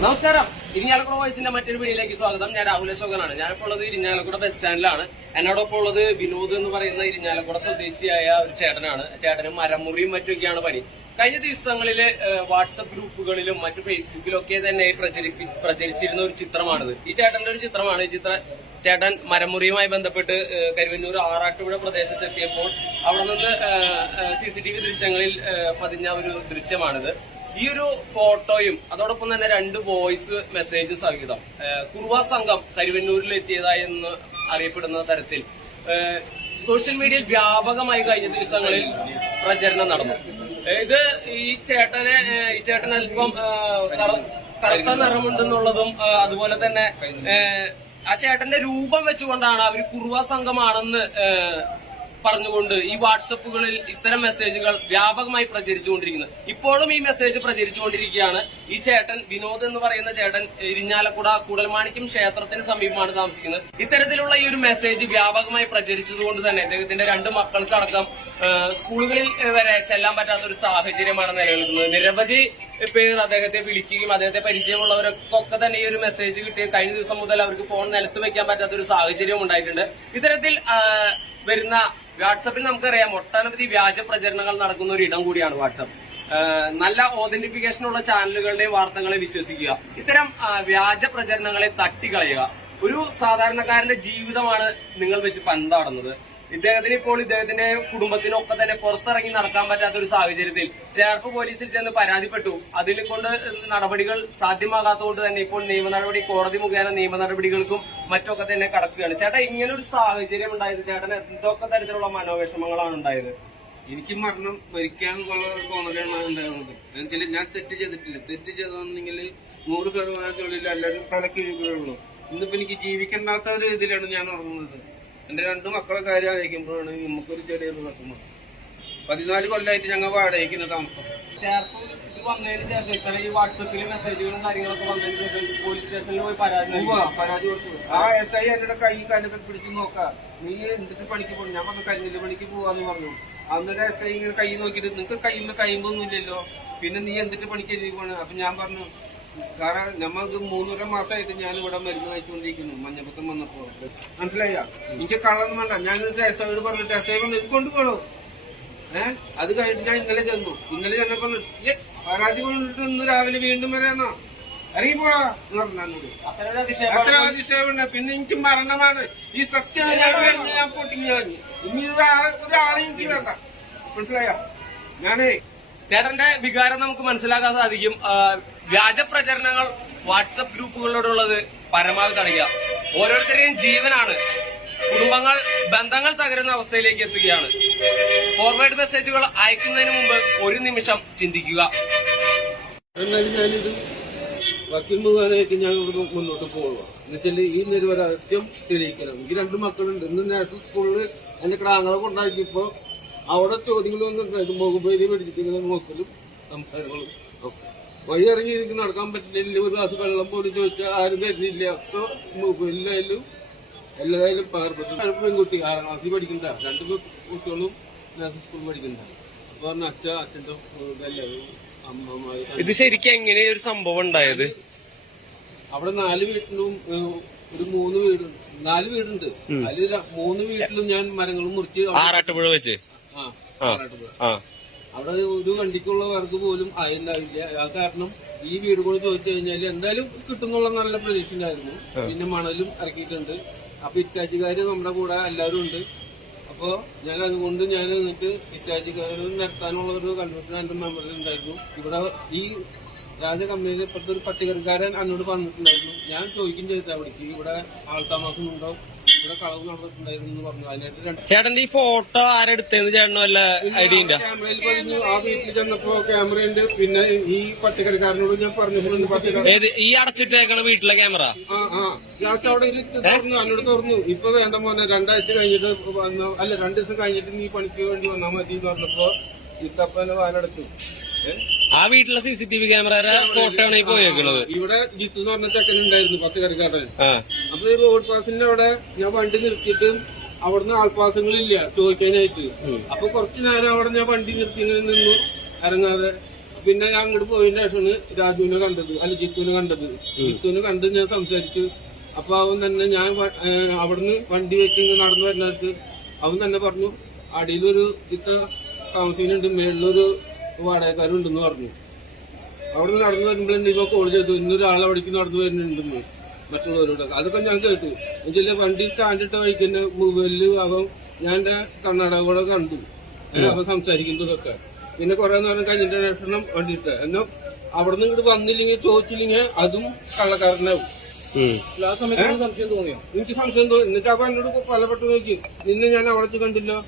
നമസ്കാരം. ഇരിഞ്ഞാലക്കുട വോയിസിന്റെ മറ്റൊരു വീഡിയോയിലേക്ക് സ്വാഗതം. ഞാൻ രാഹുൽ അശോകനാണ്. ഞാനിപ്പോൾ ഉള്ളത് ഇരിഞ്ഞാലക്കുട ബസ് സ്റ്റാൻഡിലാണ് എന്നോടൊപ്പം ഉള്ളത് വിനോദ് എന്ന് പറയുന്ന ഇരിഞ്ഞാലക്കുട സ്വദേശിയായ ഒരു ചേട്ടനാണ്. ചേട്ടന് മരമുറിയും മറ്റൊക്കെയാണ് പണി. കഴിഞ്ഞ ദിവസങ്ങളിൽ വാട്സപ്പ് ഗ്രൂപ്പുകളിലും മറ്റു ഫേസ്ബുക്കിലും ഒക്കെ തന്നെ പ്രചരിപ്പി പ്രചരിച്ചിരുന്ന ഒരു ചിത്രമാണിത്. ഈ ചേട്ടന്റെ ഒരു ചിത്രമാണ്. ഈ ചിത്രം ചേട്ടൻ മരമുറിയുമായി ബന്ധപ്പെട്ട് കരുവന്നൂർ ആറാട്ടുപുഴ പ്രദേശത്ത് എത്തിയപ്പോൾ അവിടെ നിന്ന് സി സി ടി വി ദൃശ്യങ്ങളിൽ പതിഞ്ഞ ഒരു ദൃശ്യമാണിത്. ഈ ഒരു ഫോട്ടോയും അതോടൊപ്പം തന്നെ രണ്ട് വോയിസ് മെസ്സേജ് ഏഹ്, കുറുവ സംഘം കരുവന്നൂരിൽ എത്തിയതായി എന്ന് അറിയപ്പെടുന്ന തരത്തിൽ സോഷ്യൽ മീഡിയയിൽ വ്യാപകമായി കഴിഞ്ഞ ദിവസങ്ങളിൽ പ്രചരണം നടന്നു. ഇത് ഈ ചേട്ടനെ ഈ ചേട്ടൻ അല്പം കറുത്ത നിറമുണ്ടെന്നുള്ളതും അതുപോലെ തന്നെ ആ ചേട്ടന്റെ രൂപം വെച്ചുകൊണ്ടാണ് അവർ കുറുവ സംഘമാണെന്ന് പറഞ്ഞുകൊണ്ട് ഈ വാട്സപ്പുകളിൽ ഇത്തരം മെസ്സേജുകൾ വ്യാപകമായി പ്രചരിച്ചുകൊണ്ടിരിക്കുന്നത്. ഇപ്പോഴും ഈ മെസ്സേജ് പ്രചരിച്ചുകൊണ്ടിരിക്കുകയാണ്. ഈ ചേട്ടൻ വിനോദ് എന്ന് പറയുന്ന ചേട്ടൻ ഇരിഞ്ഞാലക്കുട കൂടൽമാണിക്യം ക്ഷേത്രത്തിന് സമീപമാണ് താമസിക്കുന്നത്. ഇത്തരത്തിലുള്ള ഈ ഒരു മെസ്സേജ് വ്യാപകമായി പ്രചരിച്ചതുകൊണ്ട് തന്നെ അദ്ദേഹത്തിന്റെ രണ്ട് മക്കൾക്കടക്കം സ്കൂളുകളിൽ വരെ ചെല്ലാൻ പറ്റാത്ത ഒരു സാഹചര്യമാണ് നിലനിൽക്കുന്നത്. നിരവധി പേർ അദ്ദേഹത്തെ വിളിക്കുകയും അദ്ദേഹത്തെ പരിചയമുള്ളവരൊക്കെ തന്നെ ഈ ഒരു മെസ്സേജ് കിട്ടിയ കഴിഞ്ഞ ദിവസം മുതൽ അവർക്ക് ഫോൺ നിലത്ത് വെക്കാൻ പറ്റാത്ത ഒരു സാഹചര്യം ഉണ്ടായിട്ടുണ്ട്. ഇത്തരത്തിൽ വരുന്ന വാട്സപ്പിൽ നമുക്കറിയാം ഒട്ടനവധി വ്യാജ പ്രചരണങ്ങൾ നടക്കുന്ന ഒരു ഇടം കൂടിയാണ് വാട്സപ്പ്. നല്ല ഓതന്റിഫിക്കേഷൻ ഉള്ള ചാനലുകളുടെയും വാർത്തകളെ വിശ്വസിക്കുക. ഇത്തരം വ്യാജ പ്രചരണങ്ങളെ തട്ടിക്കളയുക. ഒരു സാധാരണക്കാരന്റെ ജീവിതമാണ് നിങ്ങൾ വെച്ച് പന്താടുന്നത്. ഇദ്ദേഹത്തിന് ഇപ്പോൾ ഇദ്ദേഹത്തിന്റെ കുടുംബത്തിനൊക്കെ തന്നെ പുറത്തിറങ്ങി നടക്കാൻ പറ്റാത്ത ഒരു സാഹചര്യത്തിൽ ചേർപ്പ് പോലീസിൽ ചെന്ന് പരാതിപ്പെട്ടു. അതിൽ കൊണ്ട് നടപടികൾ സാധ്യമാകാത്തതുകൊണ്ട് തന്നെ ഇപ്പോൾ നിയമ നടപടി കോടതി മുഖേന നിയമ നടപടികൾക്കും മറ്റൊക്കെ തന്നെ കടക്കുകയാണ്. ചേട്ടാ ഇങ്ങനെ ഒരു സാഹചര്യം ഉണ്ടായത് ചേട്ടൻ എന്തൊക്കെ തരത്തിലുള്ള മനോവിഷമങ്ങളാണ് ഉണ്ടായത്? എനിക്ക് മരണം മരിക്കാനുള്ള തോന്നലാണ് ഉണ്ടാകുന്നത് എന്നുവെച്ചാൽ ഞാൻ തെറ്റ് ചെയ്തിട്ടില്ല. തെറ്റ് ചെയ്തെന്നുണ്ടെങ്കിൽ നൂറ് ശതമാനം തൊഴിൽ എല്ലാവരും തലക്കിഴിക്കുള്ളൂ ഇന്നിപ്പോ എനിക്ക് ജീവിക്കണ്ടാത്ത ഒരു ഇതിലാണ് ഞാൻ ഉറങ്ങുന്നത്. എന്റെ രണ്ട് മക്കളെ കാര്യം ആലോചിക്കുമ്പോഴാണ് നമുക്കൊരു ചെറിയൊരു തട്ടുന്നത് പതിനാല് കൊല്ലമായിട്ട് ഞങ്ങൾ വാടകയ്ക്കുന്ന താമസം. ചേർത്ത് ഇത് വന്നതിന് ശേഷം ഇത്ര ഈ വാട്സപ്പിൽ മെസ്സേജുകളും കാര്യങ്ങളൊക്കെ വന്നതിന് ശേഷം പോലീസ് സ്റ്റേഷനിൽ പോയി പരാതി പരാതി കൊടുത്തു. ആ എസ് ഐ എന്റെ കൈ കാലൊക്കെ പിടിച്ച് നോക്കാം. നീ എന്തിട്ട് പണിക്ക് പോകും ഞാൻ പറഞ്ഞു കരിഞ്ഞിൽ പണിക്ക് പോവാന്ന് പറഞ്ഞു. അന്നേരം എസ് ഐ ഇങ്ങനെ കൈ നോക്കിയിട്ട് നിങ്ങൾക്ക് കൈമ കൈമ്പൊന്നും ഇല്ലല്ലോ പിന്നെ നീ എന്തിട്ട് പണിക്ക് എഴുതി പോണ്? അപ്പൊ ഞാൻ പറഞ്ഞു സാറേ നമ്മൾക്ക് മൂന്നര മാസമായിട്ട് ഞാൻ ഇവിടെ മരുന്ന് കഴിച്ചുകൊണ്ടിരിക്കുന്നു. മഞ്ഞപ്പത്തം വന്നപ്പോ. മനസ്സിലായ? എനിക്ക് കള്ളൊന്നും വേണ്ട. ഞാൻ എസ് ഐയോട് പറഞ്ഞിട്ട് എസ് ഐ പറഞ്ഞു ഇത് കൊണ്ടുപോകണോ ഏഹ് അത് കഴിഞ്ഞിട്ട് ഞാൻ ഇന്നലെ ചെന്നു. ഇന്നലെ ചെന്നപ്പോ പരാതി കൊണ്ടിട്ട് ഇന്ന് രാവിലെ വീണ്ടും വരണോ ഇറങ്ങി പോടാ എന്ന് പറഞ്ഞു അത്ര അതിശയമുണ്ട്. പിന്നെ എനിക്ക് മരണമാണ്. ഈ സത്യം ഞാൻ ഞാൻ പൊട്ടിങ്ങി കളഞ്ഞു. ഇനി ഒരാളെ ഒരാളെ എനിക്ക് വേണ്ട. മനസ്സിലായോ? ഞാനേ ചേട്ടന്റെ വികാരം നമുക്ക് മനസ്സിലാക്കാൻ സാധിക്കും. വ്യാജ പ്രചരണങ്ങൾ വാട്സപ്പ് ഗ്രൂപ്പുകളിലൂടെയുള്ളത് പരമാവധി തടയുക. ഓരോരുത്തരുടെയും ജീവനാണ്. കുടുംബങ്ങൾ ബന്ധങ്ങൾ തകരുന്ന അവസ്ഥയിലേക്ക് എത്തുകയാണ്. ഫോർവേഡ് മെസ്സേജുകൾ അയക്കുന്നതിന് മുമ്പ് ഒരു നിമിഷം ചിന്തിക്കുക. ഞാനിത് വക്കീൽ മുഖാനായിട്ട് ഞാൻ മുന്നോട്ട് പോവുക. എന്നുവെച്ചാൽ ഈ നിരപരാധിത്യം തെളിയിക്കണം. എനിക്ക് രണ്ട് മക്കളുണ്ട്. ഇന്ന് നേരത്തെ സ്കൂളിൽ എന്റെ ക്രാങ്ങളെ കൊണ്ടാക്കിയപ്പോ അവിടെ ചോദ്യങ്ങൾ വന്നിട്ടുണ്ടായിരുന്നു മൊബൈലിൽ പിടിച്ചിട്ട് ഇങ്ങനെ നോക്കലും സംസാരങ്ങളും ഒക്കെ. വഴി ഇറങ്ങി എനിക്ക് നടക്കാൻ പറ്റില്ല. ഒരു ഗ്ലാസ് വെള്ളം പോലും ചോദിച്ചാൽ ആരും തരുന്നില്ല. അപ്പോൾ മൊബൈലിലായാലും എല്ലാതായാലും പകർപ്പെട്ടു പെൺകുട്ടി ആറാം ക്ലാസ്സിൽ പഠിക്കണ്ട രണ്ട് കുട്ടികളും നേഴ്സ് സ്കൂളിൽ പഠിക്കണ്ട അപ്പൊ പറഞ്ഞ അച്ഛ അച്ഛന്റെ എല്ലാവരും അമ്മമാര് ഇത് ശരിക്കും എങ്ങനെ ഒരു സംഭവം ഉണ്ടായത്? അവിടെ നാല് വീട്ടിലും ഒരു മൂന്ന് വീട് നാല് വീടുണ്ട്. അതിൽ മൂന്ന് വീട്ടിലും ഞാൻ മരങ്ങൾ മുറിച്ച് ആറാട്ടുപുഴ വെച്ച്. ആ അവിടെ ഒരു വണ്ടിക്കുള്ള വർക്ക് പോലും ആയിണ്ടാവില്ല. ആ കാരണം ഈ വീട് കൂടെ ചോദിച്ചു കഴിഞ്ഞാൽ എന്തായാലും കിട്ടുന്നുള്ള നല്ല പ്രതീക്ഷ ഉണ്ടായിരുന്നു പിന്നെ മണലും ഇറക്കിയിട്ടുണ്ട്. അപ്പൊ ഇറ്റാച്ചുകാര് നമ്മുടെ കൂടെ എല്ലാവരും ഉണ്ട്. അപ്പോ ഞാൻ അതുകൊണ്ട് ഞാൻ എന്നിട്ട് ഇറ്റാച്ചുകാരും നിർത്താനുള്ള ഒരു കൺവെൻഷൻ എന്റെ മെമ്പറിൽ ഉണ്ടായിരുന്നു. ഇവിടെ ഈ രാജ കമ്പനിയിൽ ഇപ്പോഴത്തെ ഒരു പച്ചക്കറിക്കാരൻ എന്നോട് പറഞ്ഞിട്ടുണ്ടായിരുന്നു. ഞാൻ ചോദിക്കും ചെയ്ത അവിടേക്ക്. ഇവിടെ ആൾതാമസം ഉണ്ടോ? ഇവിടെ കളവ് നടന്നിട്ടുണ്ടായിരുന്നു എന്ന് പറഞ്ഞു. അതിനായിട്ട് ചേട്ടന്റെ ഈ ഫോട്ടോ ആരെടുത്തേന്ന് ചേട്ടൻ വല്ല ഐഡിയ ഉണ്ടോ? ക്യാമറയിൽ പതിഞ്ഞു ആ വീട്ടിൽ ചെന്നപ്പോ ക്യാമറയുണ്ട് പിന്നെ ഈ പച്ചക്കറിക്കാരനോട് ഞാൻ പറഞ്ഞിട്ടുണ്ട് ഏത്? ഈ അടച്ചിട്ടേക്കണ വീട്ടിലെ ക്യാമറ? ആ ആ. ലാസ്റ്റ് അവിടെ തുറന്നു. എന്നോട് തുറന്നു. ഇപ്പൊ വേണ്ട മോനെ രണ്ടാഴ്ച കഴിഞ്ഞിട്ട് വന്ന അല്ല രണ്ടു ദിവസം കഴിഞ്ഞിട്ട് നീ പണിക്ക് വേണ്ടി വന്നാൽ മതി എന്ന് പറഞ്ഞപ്പോ ഇത്തപ്പനെ വാനെടുത്തു ഏ? ആ വീട്ടിലെ C C T V camera photo ആണ് ഈ പോയേക്കുന്നത് ഇവിടെ ജിത്തു എന്ന് പറഞ്ഞ ചെക്കൻ ഉണ്ടായിരുന്നു പത്ത് കറിക്കാട്ടൻ അപ്പൊ ഈ റോഡ് പാസിന്റെ അവിടെ ഞാൻ വണ്ടി നിർത്തിയിട്ട് അവിടുന്ന് ആൾപ്പാസങ്ങളില്ല ചോദിക്കാനായിട്ട്. അപ്പൊ കുറച്ചു നേരം അവിടെ ഞാൻ വണ്ടി നിർത്തി ഇങ്ങനെ നിന്നു ഇറങ്ങാതെ. പിന്നെ ഞാൻ അങ്ങോട്ട് പോയതിന് ശേഷമാണ് രാജുവിനെ കണ്ടത് അല്ല ജിത്തുവിനെ കണ്ടത്. ജിത്തുവിനെ കണ്ട് ഞാൻ സംസാരിച്ചു. അപ്പൊ അവൻ തന്നെ ഞാൻ അവിടുന്ന് വണ്ടി വെച്ച് നടന്നു വരുന്നിട്ട് അവൻ തന്നെ പറഞ്ഞു അടിയിലൊരു ഇത്ത താമസിക്കുന്നുണ്ട് മേളിലൊരു വാടകക്കാരുണ്ടെന്ന് പറഞ്ഞു. അവിടെ നിന്ന് നടന്നു വരുമ്പോൾ ഇവ കോൾ ചെയ്തു. ഇന്നൊരാൾ അവിടേക്ക് നടന്നു വരുന്നുണ്ടെന്ന് മറ്റുള്ളവരോടൊക്കെ അതൊക്കെ ഞാൻ കേട്ടു. എന്നുവെച്ചാൽ വണ്ടി സ്റ്റാൻഡിട്ട വഴിക്കുന്ന മൊബൈലിൽ അവൻ ഞാൻ എന്റെ കർണാടക കൂടെ കണ്ടു അപ്പം അവൻ സംസാരിക്കുന്നതൊക്കെ. പിന്നെ കുറെ നേരം കഴിഞ്ഞിട്ട് ശേഷം വണ്ടി ഇട്ട. എന്നാ നിന്ന് ഇങ്ങോട്ട് വന്നില്ലെങ്കിൽ ചോദിച്ചില്ലെങ്കിൽ അതും കള്ളക്കാരനാവും. എനിക്ക് സംശയം തോന്നി. എന്നിട്ട് അപ്പൊ എന്നോട് പലപ്പെട്ട് നോക്കി നിന്നെ ഞാൻ അവിടെ വെച്ച് കണ്ടല്ലോ?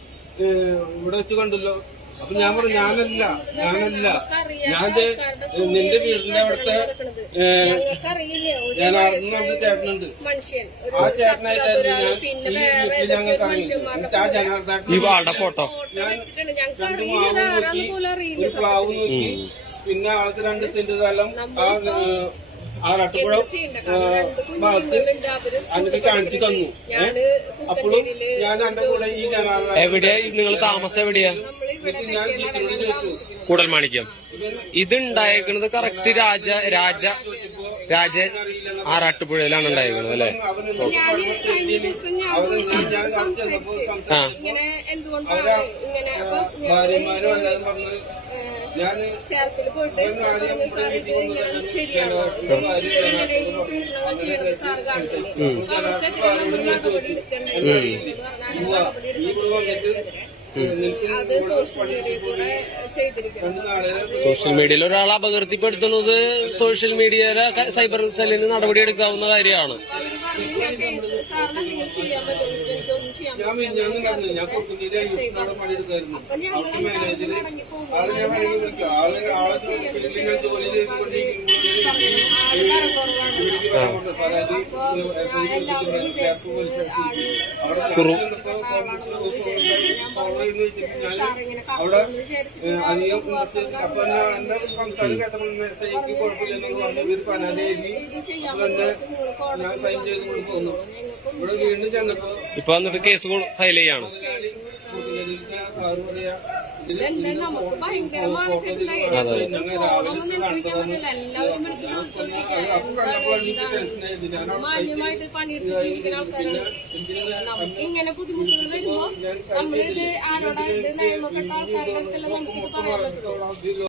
ഇവിടെ വെച്ച് കണ്ടല്ലോ? അപ്പൊ ഞാൻ പറഞ്ഞു ഞാനല്ല ഞാനല്ല. ഞാൻ നിന്റെ വീടിന്റെ അവിടുത്തെ ഞാൻ അറിഞ്ഞ അവിടെ ചേട്ടനുണ്ട്. മനുഷ്യൻ ഒരു ആ ചേട്ടനായിട്ടായിരുന്നു ഞാൻ ഞങ്ങൾക്ക് അറിയുന്നത് എന്നിട്ട് ആ ജനാർദ്ദാട്ടൻ ഫോട്ടോ. ഞാൻ രണ്ട് മാവ് നോക്കി ഒരു പ്ലാവ് നോക്കി. പിന്നെ ആൾക്ക് രണ്ട് സെന്റ് സ്ഥലം ആ ആ റട്ടുപുഴ അന്നിട്ട് കാണിച്ചു തന്നു. അപ്പോഴും ഞാൻ എന്റെ കൂടെ ഈ എവിടെയാ? നിങ്ങൾ താമസം എവിടെയാ? ഞാൻ കൂടൽമാണിക്യം. ഇത് ഉണ്ടായേക്കുന്നത് കറക്റ്റ് രാജ രാജ രാജ അല്ലെ? ഞാൻ പോയിട്ട് ഞാൻ സംസാരിച്ച്. ആ. ഇങ്ങനെ എന്തുകൊണ്ടാണ് ഇങ്ങനെ അപ്പൊ ഞങ്ങൾ ഭാര്യമാരും എല്ലാവരും പറഞ്ഞു ഏഹ്, ഞാൻ ചേർത്തിൽ പോയിട്ട് ഞാൻ പറഞ്ഞു സാർ ഇത് ഇങ്ങനെ ശരിയാണോ ഇത് ഇവരിങ്ങനെ ഈ ചൂഷണങ്ങൾ ചെയ്യണത് സാർ കാണില്ലേ അപ്പൊ അവർക്കെതിരെ നമ്മൾ നടപടി എടുക്കണ്ടേ? എന്ന് പറഞ്ഞാൽ അങ്ങനെ നടപടി എടുക്കണ്ടേ അത് സോഷ്യൽ മീഡിയയിൽ ഒരാളെ അപകീർത്തിപ്പെടുത്തുന്നത് സോഷ്യൽ മീഡിയയിലെ സൈബർ സെല്ലിന് നടപടിയെടുക്കാവുന്ന കാര്യമാണ്. ഞാൻ മിഞ്ഞാന്ന് കണ്ടു ഞാൻ കൊട്ടുന്നീര് യൂസിനോടെ ഞങ്ങൾ അവിടുത്തെ മാനേജര് ആൾ ഞാൻ പണി വിളിക്കും ആൾ ആളെ ഞാൻ ജോലി ചെയ്തുകൊണ്ടിരിക്കുമ്പോൾ ഏഹ്, അധികം അപ്പൊ എന്നാ എന്റെ സംസാരം കേട്ടപ്പോൾ മെസ്സേജ് കുഴപ്പമില്ലെന്ന് പറഞ്ഞ് ഇവർ പരാതി എഴുതി. ഇത് ചെയ്യാൻ അപ്പൊ എന്നെ പറ്റുന്ന ഞാൻ കോടതി സൈൻ ചെയ്ത് കൊണ്ട് പോന്നു. ഞങ്ങൾക്കും ഇവിടെ വീണ്ടും ചെന്നപ്പോ ഇപ്പൊ എന്നിട്ട് കേസ് ഫയൽ ചെയ്യാണ്. സാറ് പറയാ നമുക്ക് ഞങ്ങൾക്ക് പറ്റില്ല എല്ലാവരും വിളിച്ച് ചോദിച്ചോണ്ടിരിക്കുക. എന്താണ് എന്താണ് മാന്യമായിട്ട് പണിയെടുത്ത് ജീവിക്കുന്ന ആൾക്കാരാണ്. നമുക്ക് ഇങ്ങനെ ബുദ്ധിമുട്ടുകൾ വരുമ്പോ നമ്മളിത് ആരോടാ ഇത് നയമൊക്കെ ആൾക്കാരുടെ അടുത്തെല്ലാം നമുക്കിത് പറയാൻ പറ്റുള്ളൂ.